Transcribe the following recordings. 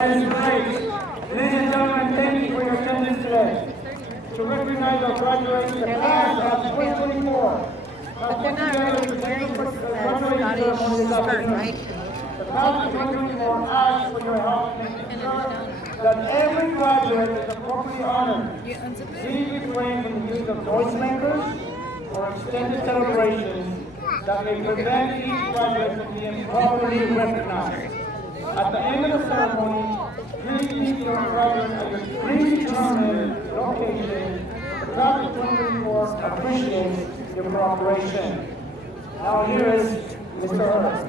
That is great. Ladies and gentlemen, thank you for your attendance today. To recognize our graduates, the class of 2024. But they're not really wearing Scottish skirt, right? The class of 2024 asks for your help in ensuring that every graduate is appropriately honored. Please refrain from the use of noisemakers or extended celebrations that may prevent each graduate from being properly recognized. At the end of the ceremony, please meet your graduate at your predetermined location. The class of 2024 appreciates your cooperation. Now here is Mr. Earth.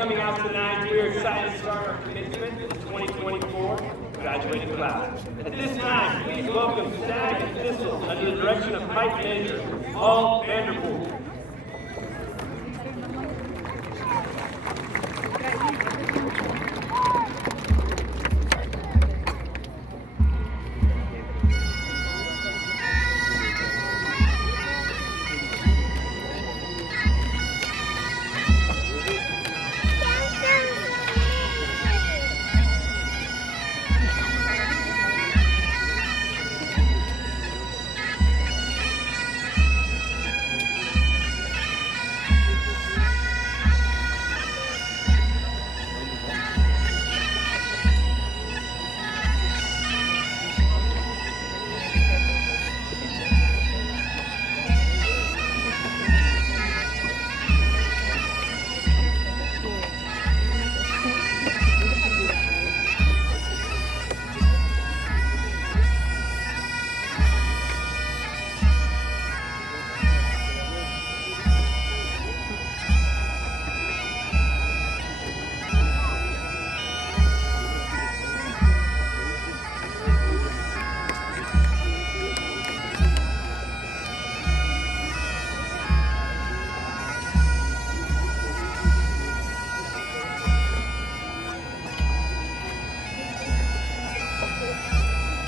Coming out tonight, we are excited to start our commencement with the 2024 graduating class. At this time, please welcome Stag and Thistle under the direction of Pipe Major Paul Vanderpool.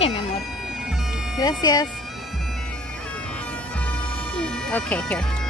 Ok, mi amor. Gracias. Okay, here.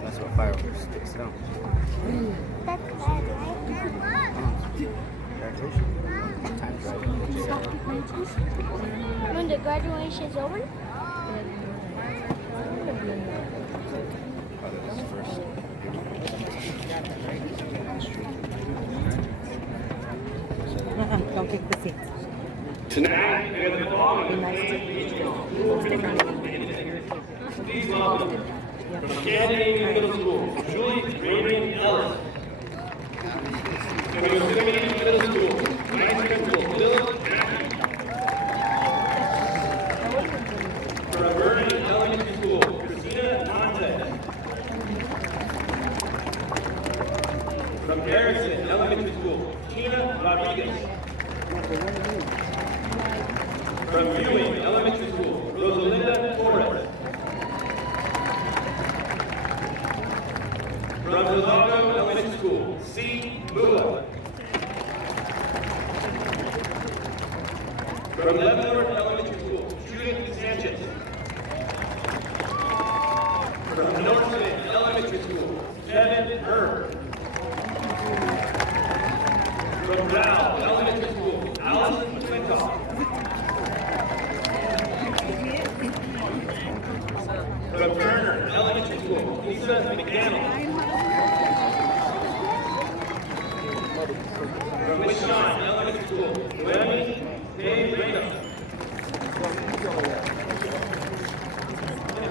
That's what fireworks sticks down. When the graduation's over? Don't take the seats. Tonight, we have the following. Please welcome from Scandinavian Middle School, Julie Radian Ellis. From Yosemite Middle School, Vice Principal Philip Mackey. From Vernon Elementary School, Christina Montez. From Garrison Elementary School, Tina Rodriguez. From Ewing Elementary School, Rosalinda Torres. From Hidalgo Elementary School, C. Mua. From Leavenworth Elementary School, Judith Sanchez. From Northland Elementary School, Kevin Herb. From Dow Elementary School, Allison McClintock. From Turner Elementary School, Lisa McDaniel. From Wishawn Elementary School, Noemi De Reno.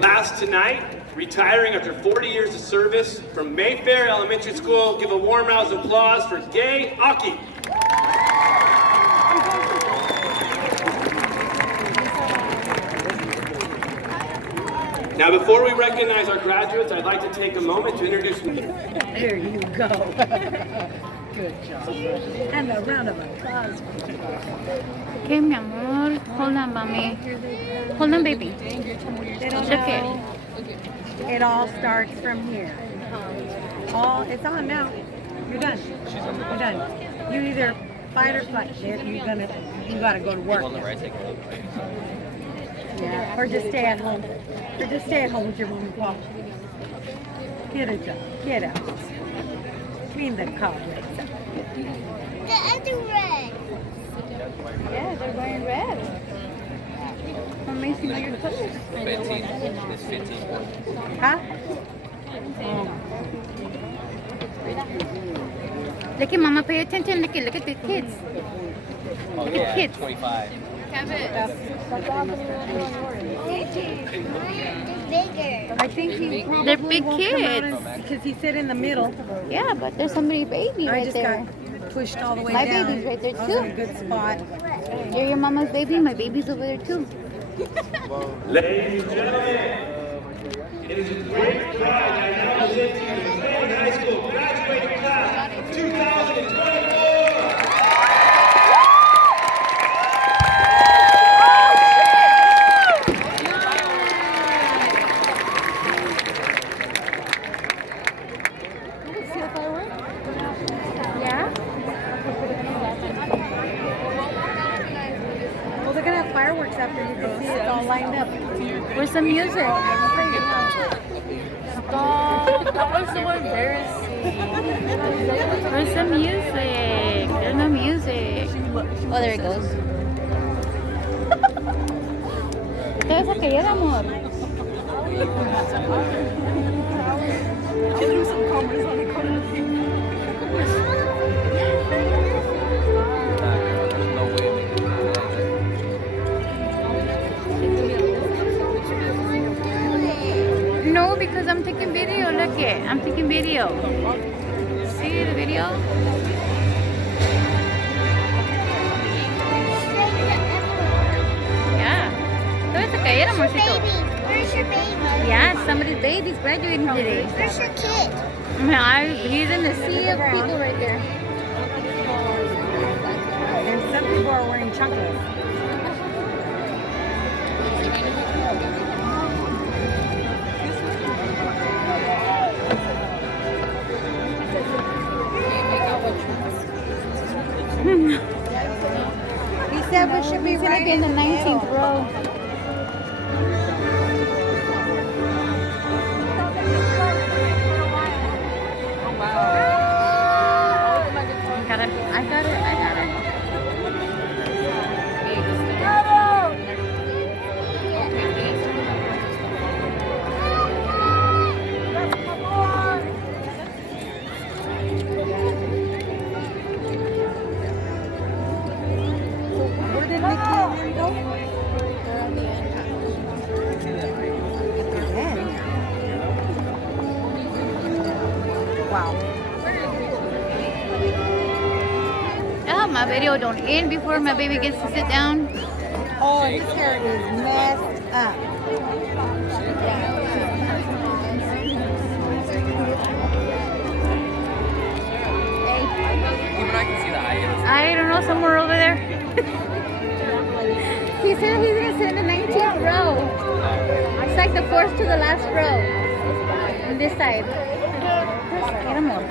Last tonight, retiring after 40 years of service from Mayfair Elementary School, give a warm round of applause for Gay Aki. Now, before we recognize our graduates, I'd like to take a moment to introduce. There you go. Good job. And a round of applause. Okay, mi amor. Hold on, mommy. Hold on, baby. They don't Look it. know. It all starts from here. It's on now. You're done. You're done. You either fight or flight. You gotta go to work. Yeah. Or just stay at home. Or just stay at home with your mom and pop. Get a job. Get out. Clean the cobwebs up. The other red. Yeah, they're wearing red. Amazing on your clothes. 15. It's 15. Huh? Look at mama, pay attention. Look at the kids. Oh, Look yeah, at kids. 25. They're bigger. I think he probably They're big won't come out kids. because he sit in the middle. Yeah, but there's somebody baby I right just there. got pushed all the way My down. baby's right there, I was in too. a good spot. You're your mama's baby. My baby's over there too. Ladies and gentlemen, it is a great pride I now present to you the Cleveland High School graduating class of 2024. Yeah? Well, they're gonna have fireworks after you can see it's all lined up. Where's some music? That was so embarrassing. Where's some music? There's no music. Oh, there it goes. ¿Te vas a caer, amor? There's no way of making No, because I'm taking video. Look it. I'm taking video. See the video? Yeah. Te vas a caer, amorcito. Where's your baby? Yeah, somebody's baby's graduating today. Where's your kid? He's in the sea of people right there. And some people are wearing chunklets. He's gonna be in the 19th row. I got it. Where did Nikki and them go? Wow. Oh, my video don't end before my baby gets to sit down. Oh, his hair is messed up. Even I can see the eye. I don't know, somewhere over there. He said he's gonna sit in the 19th row. It's like the fourth to the last row. On this side. Get him more.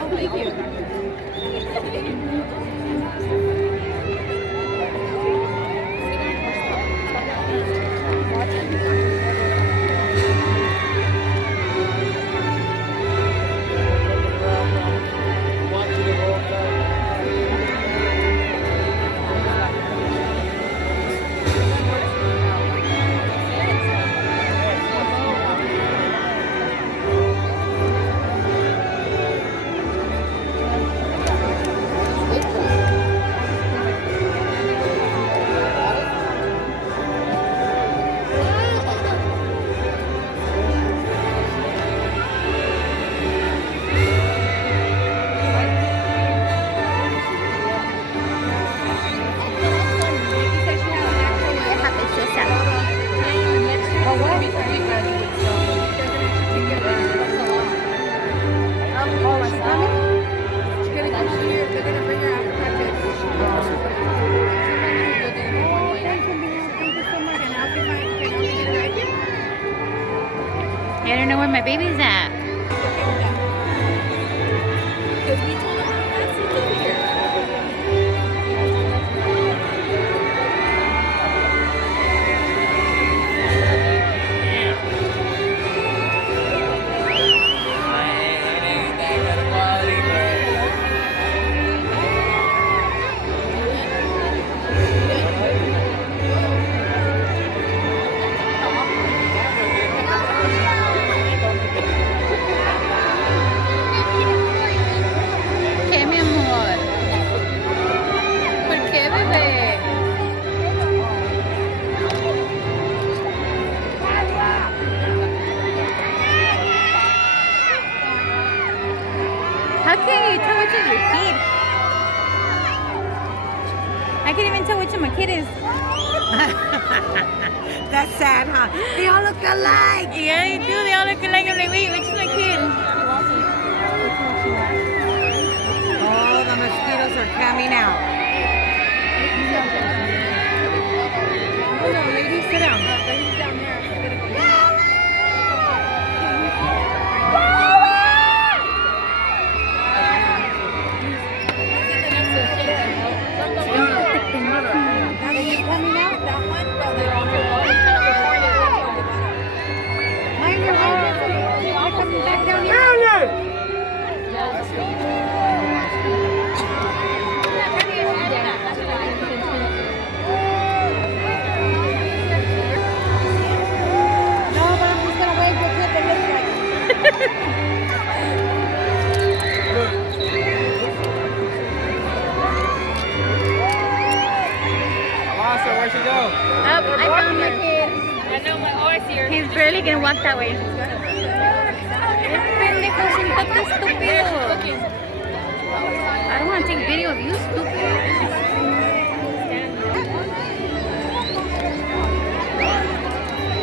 I don't know where my baby's at. ¿Qué, mi amor? ¿Por qué, bebé? How can you tell which is your kid? I can't even tell which of my kid is. That's sad, huh? They all look alike. Yeah, they do. They all look alike. I'm like, wait, which is my kid? Oh, the mosquitoes are coming out. Oh, no, lady, sit down. Coming out? Mind your own. They're coming back down here. No, but I'm just gonna wave the clip and look like Awesome, where'd she go? I found my kid. I know my horse here. He's barely gonna walk that way. Pendejo, siéntate, estúpido. I don't want to take video of you, stupid.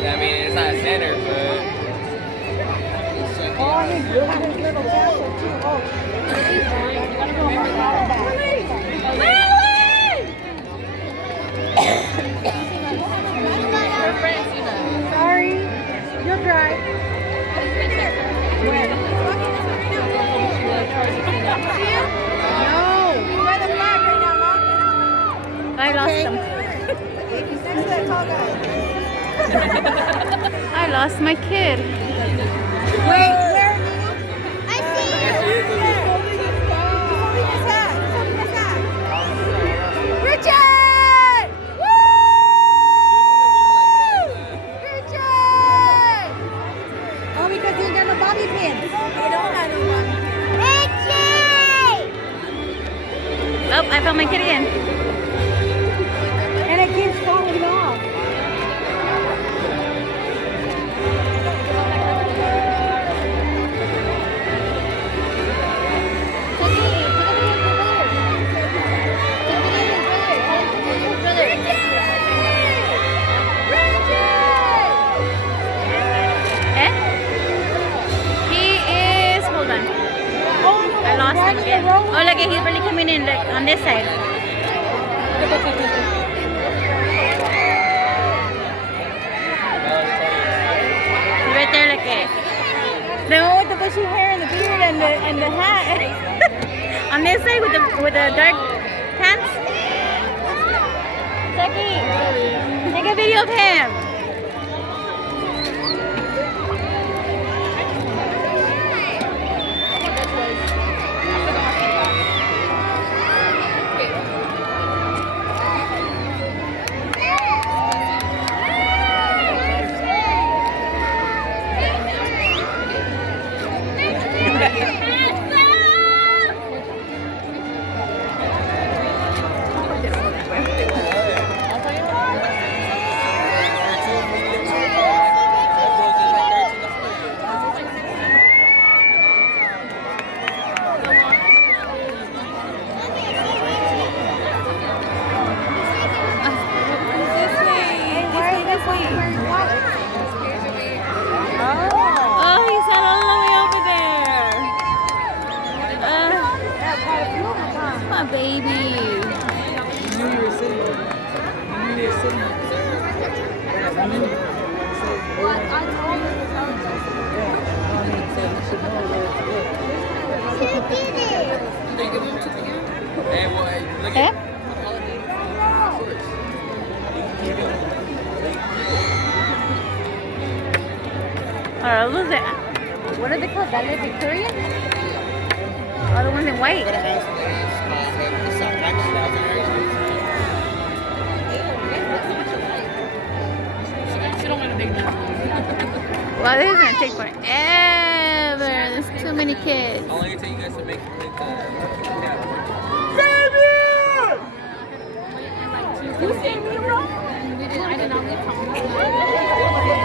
I mean, it's not center, but. oh, his little tassel too. Oh, sorry, you'll drive. Where? No. By the flag right now, Mom. I lost him. I lost my kid. Wait, where? I see Richard! Woo! Richard! Oh, because you got the bobby pins. They don't have no bobby pins. Richie! Oh, I found my kid again. And it keeps falling off. I lost him again. Oh, look, he's really coming in like on this side. He's right there, look at. The one with the bushy hair and the beard and the hat. On this side with the dark pants. Jackie, take a video of him. Oh, he's all the way over there. My baby. Who did it? Hey, well, hey, look Eh? at What is it? What are they called? Valedictorian? Oh, the ones in white. Well, this is gonna take forever. There's too many kids. How long it take you guys to make You see me wrong? I did not leave